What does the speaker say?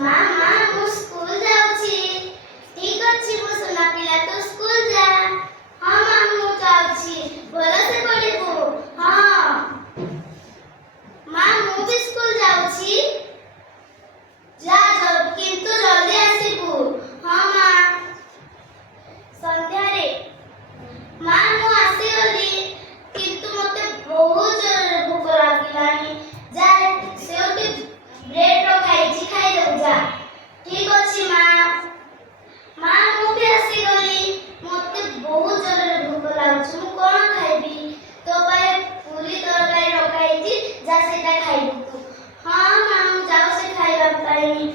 ମା ମା ମୁଁ ସ୍କୁଲ ଯାଉଛି। ଠିକ ଅଛି ମୋ ସୁନା ପିଲା ତୁ ସ୍କୁଲ ଯା। ହଁ ମା ମୁଁ ଯାଉଛି ଭଲସେ ପଢିବୁ। ହଁ ମା ମୁଁ ବି ସ୍କୁଲ ଯାଉଛି। ଯା କିନ୍ତୁ ଜଲ୍ଦି ଆସିବୁ। ହଁ ମା। ସନ୍ଧ୍ୟାରେ ମା ମୁଁ ଆସିଗଲି କିନ୍ତୁ ମୋତେ ବହୁତ ଜୋରରେ ଭୋକ ଲାଗିଲାଣି। ଯା ସେଉଠି ବ୍ରେଡ ଖାଇଛି ଖାଇଦବୁ ଯା। ଠିକ ଅଛି ମା। ମା ମୁଁ ବି ଆସିଗଲି ମୋତେ ବହୁତ ଜୋରରେ ଭୋକ ଲାଗୁଛି। ମୁଁ କଣ ଖାଇବି? ତୋ ପାଇଁ ପୁରୀ ତରକାରୀ ରଖାହେଇଛି ଯା ସେଇଟା ଖାଇବୁ ତୁ। ହଁ ମା ମୁଁ ଯାଉଛି ଖାଇବା ପାଇଁ।